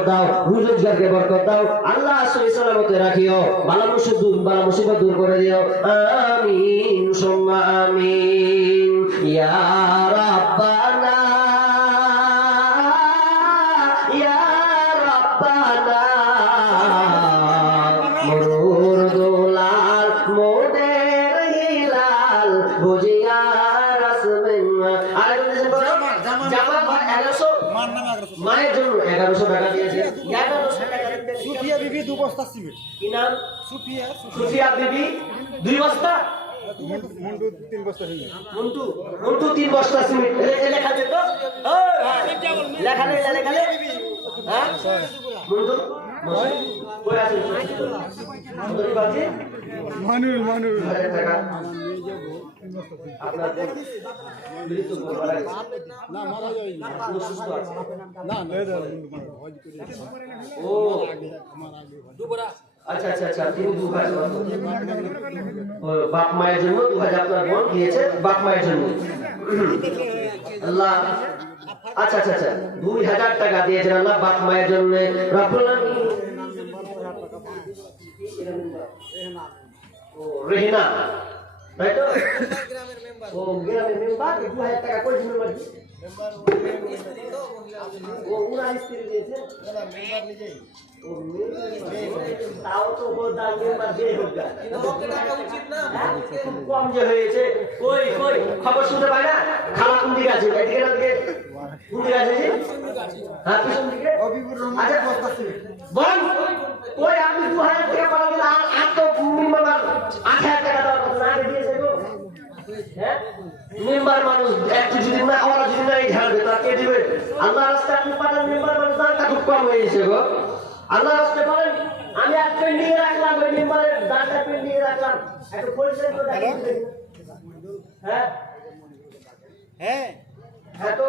দাও রোজগারকে বরকত দাও আল্লাহ সহি সালামতে রাখিও ইয়া ইয়া মায়ের জন্য এগারোশো টাকা দিয়েছে। এগারোশো টাকা সুফিয়া বিবি দু বস্তা সিমেন্ট। কি নাম? সুফিয়া সুফিয়া। বিবি দুই বস্তা? মুন্ডু তিন বস্তা সিমেন্ট। মন্টু? মন্টু তিন বস্তা সিমেন্ট। এ- এ লেখা আছে তো? ওই, হ্যাঁ। লেখা নেই লেখা নেই। হ্যাঁ? আচ্ছা আচ্ছা আচ্ছা বাপ মায়ের জন্য দু হাজার আপনার বোন দিয়েছে বাপ মায়ের জন্য। আল্লাহ আচ্ছা আচ্ছা আচ্ছা। দুই হাজার টাকা দিয়েছেন আল্লাহ, বাপ মায়ের জন্য। তাও তো গা। হ্যাঁ? যে হয়েছে। খবর শুনতে পাই না? খালা দিকে আছে এদিকে না জি? হ্যাঁ আচ্ছা বল ওই আপনি দু হাজার টাকা পাওয়া আর আর তো মিনিমাম আট হাজার টাকা দেওয়ার কথা না দিয়েছে গো। হ্যাঁ? মেম্বার মানুষ একটু যদি না ওরা যদি না এই ঝাড়বে তা কে দিবে। আল্লাহ রাস্তায় আপনি পারেন মেম্বার মানুষ দামটা খুব কম হয়ে গেছে গো। আল্লাহ রাস্তায় পারেন আমি এক পেন্ডিং রাখলাম ওই মেম্বারের দামটা পেন্ডিং রাখলাম। একটু পরিষ্কার করে হ্যাঁ? হ্যাঁ। হ্যাঁ তো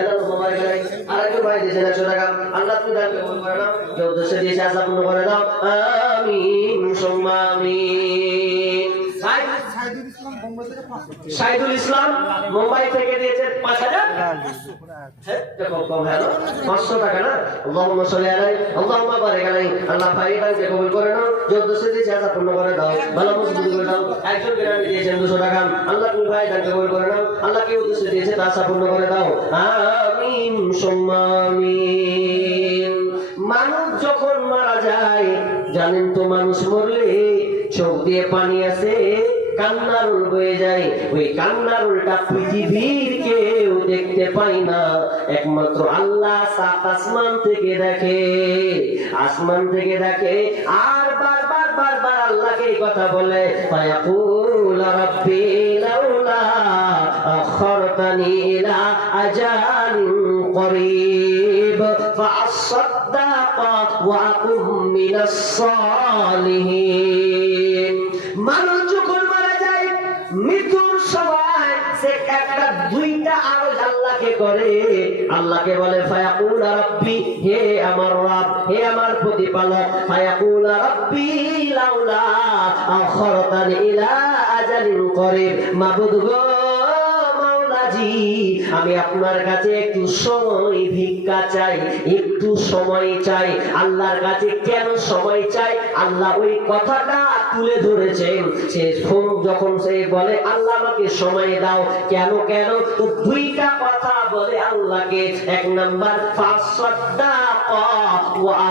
আলা আরেকজন ভাই দিয়েছেন আল্লাহ করে নাও। যে উদ্দেশ্যে দিয়েছে আশা পূর্ণ করে সাই- সাইদুল শাহিদুল ইসলাম মুম্বাই থেকে দিয়েছে পাঁচ কবুল করে দিয়েছেন আল্লাহ ভাই আল্লাহ দিয়েছে আশা পূর্ণ করে দাও। মানুষ যখন মারা যায়, জানেন তো মানুষ মরলে চোখ দিয়ে পানি আসে। কান্নার উল বয়ে যায় ওই কান্নার উলটা পৃথিবীর কেউ দেখতে পাই না একমাত্র আল্লাহ সাত আসমান থেকে দেখে আসমান থেকে দেখে আর বারবার বারবার আল্লাহকে এই কথা বলে ফায়াকুল রাব্বি লাউলা আখরতানি ইলা আজালিন قريب فأصدق وأكن من الصالحين আল্লাহকে বলে, ফায়াকুল রাব্বি, হে আমার রব, হে আমার প্রতিপালক, ফায়াকুল রাব্বি, লাউলা আখরতানি ইলা আজালিন করিব। মাবুদ গো আমি আপনার কাছে একটু সময়, ভিক্ষা চাই, একটু সময় চাই। আল্লাহর কাছে কেন সময় চাই? আল্লাহ ওই কথাটা তুলে ধরেছেন সে ফোন যখন সে বলে, আল্লাহ আমাকে সময় দাও। কেন কেন? তো দুইটা কথা বলে আল্লাহকে। এক নাম্বার, ফাসাদ্দাকা ওয়া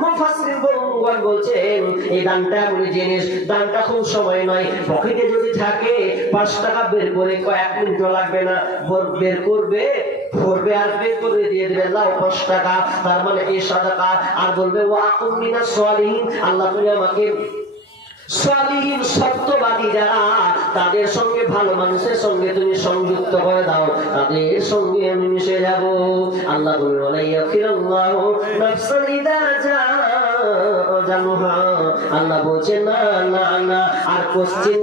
মুফাসসির বলুন বলছেন, এই দানটা বলে জিনিস দানটা সময় নয়। পকেটে যদি থাকে, পাঁচ টাকা বের করে কয়েক মিনিট লাগবে না। বের করবে ভরবে আর বের করে দিয়ে দেবে। লাও পাঁচ টাকা। তার মানে এই সাদাকা। আর বলবে, ওয়া আকুম আল্লাহ তুমি আমাকে সালিহীন সত্যবাদী যারা তাদের সঙ্গে ভালো মানুষের সঙ্গে তুমি সংযুক্ত করে দাও, তাদের সঙ্গে আমি মিশে যাব। আল্লাহ আল্লাহ বলছে, না না না, আর কোশ্চিন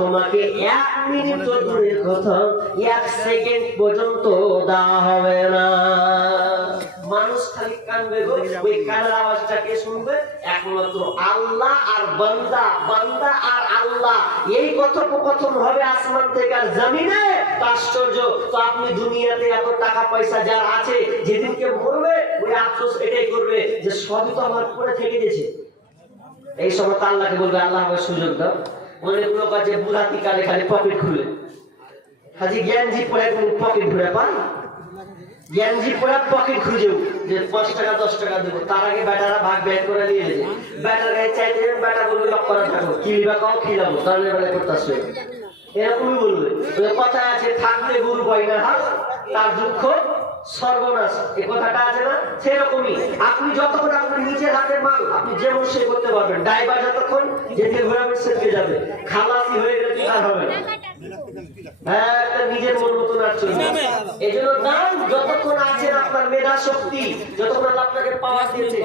তোমাকে এক মিনিট কথা, এক সেকেন্ড পর্যন্ত দেওয়া হবে না। মানুষ খালি কানবে ওই কানের আওয়াজটা কে শুনবে? একমাত্র আল্লাহ আর বান্দা বান্দা আর আল্লাহ। এই কথোপকথন হবে আসমান থেকে আর জমিনে? আশ্চর্য। তো আপনি দুনিয়াতে এত টাকা পয়সা যার আছে যেদিনকে মরবে ওই আফসোস এটাই করবে যে সবই তো আমার পরে থেকে গেছে। এই সময় আল্লাহকে বলবে, আল্লাহ, আমাকে সুযোগ দাও। অনেক লোক আছে বুড়াতি কালে খালি পকেট খুলে। হাজি জ্ঞানজি পরে পকেট ঘুরে পান। জ্ঞানজি পরে পকেট খুঁজেও যে পাঁচ টাকা, দশ টাকা দেবো। তার আগে ব্যাটারা ভাগ ব্যাগ করে দিয়ে দিয়েছে ব্যাটার গায়ে চাইতে ব্যাটা বলবে, লক করা থাকো কিনবা কাও খিলাবো তাহলে বেলা করতে আসবে এরকমই বলবে। ওই কথা আছে, থাকলে গরু বয় না হাত তার দুঃখ সর্বনাশ। এ কথাটা আছে না? সেরকমই। আপনি যতক্ষণ আপনার নিজের হাতের মাল, আপনি যেমন সে করতে পারবেন। ড্রাইভার যতক্ষণ যেতে ঘোরাবে, সেদিকে যাবে। খালাসি হয়ে গেলে আর হবে না। নিজের মন মতো নাচ চলবে এই জন্য দান যতক্ষণ আছেন আপনার মেধা শক্তি যতক্ষণ আপনাকে পাওয়ার দিয়েছে।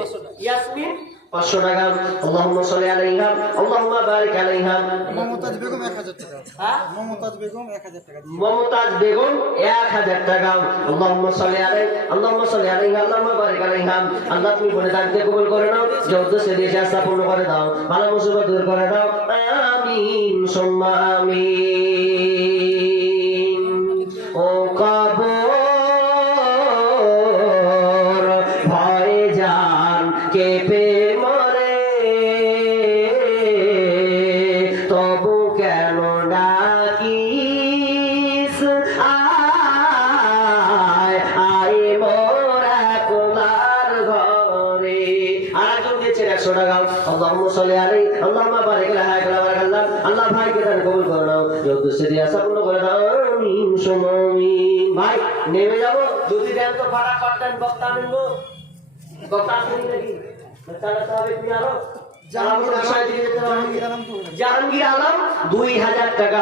ইয়াসমিন পাঁচশো টাকা। আল্লাহুম্মা সাল্লি আলাইহা আল্লাহুম্মা বারিক আলাইহা। মমতাজ বেগম এক হাজার টাকা। হ্যাঁ? মমতাজ বেগম এক হাজার টাকা মমতাজ বেগম এক হাজার টাকা। আল্লাহুম্মা সাল্লি আলাই আল্লাহুম্মা সাল্লি আলাইহা আল্লাহুম্মা বারিক আলাইহা। আল্লাহ তুমি বলে দানকে কবুল করে নাও। যে উদ্দেশ্যে দিয়েছে আশা পূর্ণ করে দাও। ভালো মুসিবত দূর করে দাও। আমিন সুম্মা আমিন। ও কবর, ভয়ে যান, কেঁপে মরে। তবু কেন ডাকিস? আয় আয় মোরা কোলার ঘরে। আর একজন দিয়েছেন একশো টাকা। আল্লাহুম্মা সাল্লি আলাইহি, আল্লাহুম্মা বারিক আলাইহি ওয়া বারাকাল্লাহ আল্লাহ। ভাইকে দান কবুল করে নাও। যত সেদি আশা পূর্ণ করে আমিন সুম্মা ভাই নেমে যাব। যদি দেন তো ভাড়া করতেন বক্তা নেব বক্তা আসেনি নাকি? চালাতে হবে কি আরও? জাহাঙ্গীর আলম- দিয়ে তো- দুই হাজার টাকা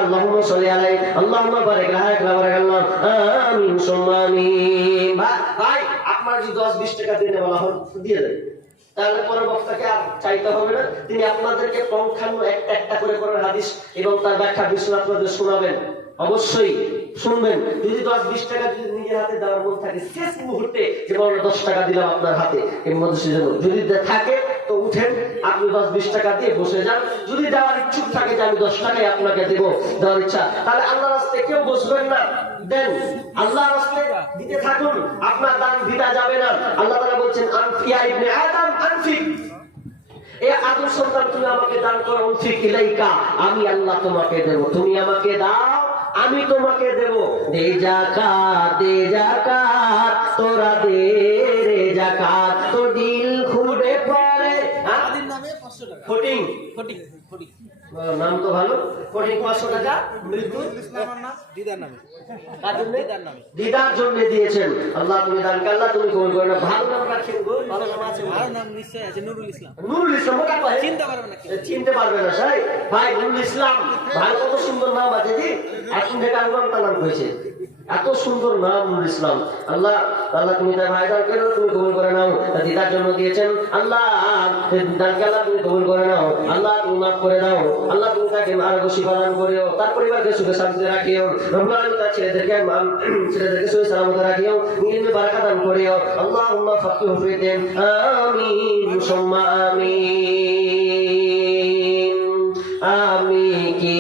আমিন সুম্মা আমিন ভাই ভাই আপনার যদি 10 20 টাকা দিতে বলা হয় দিয়ে দেন। তাহলে পরে বক্তাকে আর চাইতে হবে না। তিনি আপনাদেরকে পঙ্খান্ন একটা একটা করে করে হাদিস এবং তার ব্যাখ্যা বিশ্লেষণ আপনাদের শোনাবেন। অবশ্যই। শুনবেন, যদি দশ বিশ টাকা যদি নিজের হাতে দেওয়ার মন থাকে, শেষ মুহূর্তে যে বলো দশ টাকা দিলাম আপনার হাতে, এর মধ্যে সেজন্য যদি থাকে, তো উঠেন, আপনি দশ বিশ টাকা দিয়ে বসে যান। যদি দেওয়ার ইচ্ছুক থাকে যে আমি দশ টাকাই আপনাকে দেবো, দেওয়ার ইচ্ছা, তাহলে আল্লাহ রাস্তায় কেউ বসবেন না। দেন আল্লাহ দিতে থাকুন, আপনার দান যাবে না। আল্লাহ বলছেন আনফিয়া ইবনে আদম আদম সন্তান, তুমি আমাকে দান করো উনফিক ইলাইকা, আমি আল্লাহ তোমাকে দেব, তুমি আমাকে দাও। আমি তোমাকে দেব। দে জাকাত দে জাকাত তোরা দে রে জাকাত। তো দিল খুঁড়ে পড়ে। টাকা। ফটিং। ফটিং ফটিং। নাম তো ভালো। ফটিং পাঁচশো টাকা মৃত্যু। ইসলামের নাম দিদার জন্য দিয়েছেন। আল্লাহ তুমি দানকে আল্লাহ তুমি কবুল করে না। ভালো নাম রাখছেন গো। ভালো নাম আছে বলে। নুরুল ইসলাম। ওটা কয়? এ, চিনতে পারবে না ভাই নুরুল ইসলাম। ভাই কত সুন্দর নাম আছে জি। এখন থেকে আলবাম তার নাম হয়েছে। এত সুন্দর নাম ইসলাম। আল্লাহ আল্লাহ, তুমি তার ভাইজান কেন তুমি কবুল করে নাও দিদার জন্য দিয়েছেন। আল্লাহ আল্লাহ তুমি কবুল করে নাও, আল্লাহ তুমি মাফ করে দাও, আল্লাহ তুমি তাকে আর খুশি পালন করিও, তার পরিবারকে সুখে শান্তিতে রাখিও, রব্বুল তার ছেলেদেরকে মান ছেলেদেরকে সুখে রাখিও বারাকা দান করিও। আমি কি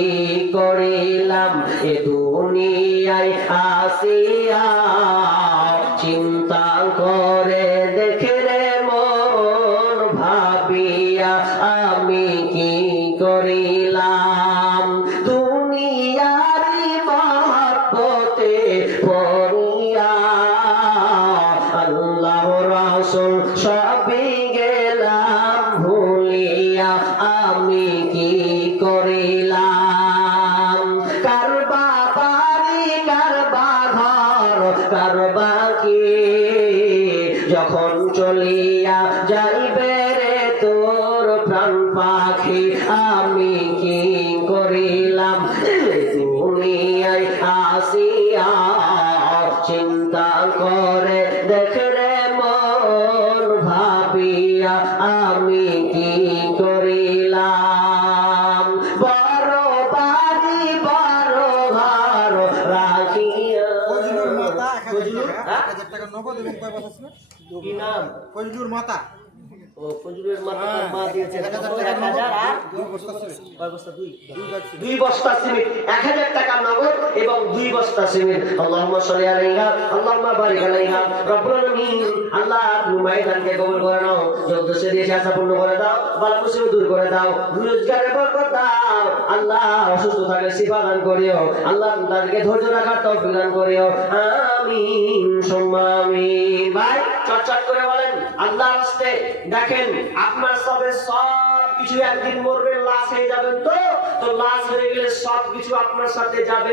করিলাম? এ দুনিয়ায় আসিয়া চিন্তা কর পাখি আমি কি করিলাম? দুনিয়ায় আসিয়া চিন্তা করে দেখরে মন ভাবিয়া আমি কি করিলাম? বড় বাড়ি বড় ঘর রাখিয়া হাজার টাকা। হ্যাঁ? হাজার টাকা নগদ এবং কয় বছর কি নাম? ফজলুর মাতা। ও হ্যাঁ, মা দিয়েছে। আর দুই বস্তা ছিল কয় বস্তা? দুই। দুই ব্যাগ ছিল দুই বস্তা সিমেন্ট। এক হাজার টাকা নগদ এবং দুই বস্তা সিমেন্ট। আল্লাহুম্মা সাল্লি আলাইহা আল্লাহুম্মা বারিক আলাইহা। রব্বুল আলামিন আল্লাহ তুমি ময়দানকে কবুল করে নাও। যত সে দেশে আশা পূর্ণ করে দাও। বালা মুসিবত দূর করে দাও। রোজগারে বরকত দাও। আল্লাহ অসুস্থ থাকলে শিফা দান করিও। আল্লাহ তাদেরকে ধৈর্য রাখার তৌফিক দান করিও। আমিন সুম্মা আমিন ভাই চটচট করে বলেন আল্লাহ আসতে দেখেন আপনার সবে সব কিছু একদিন মরবেন লাশ হয়ে যাবেন তো? তো লাশ হয়ে গেলে সব কিছু আপনার সাথে যাবে।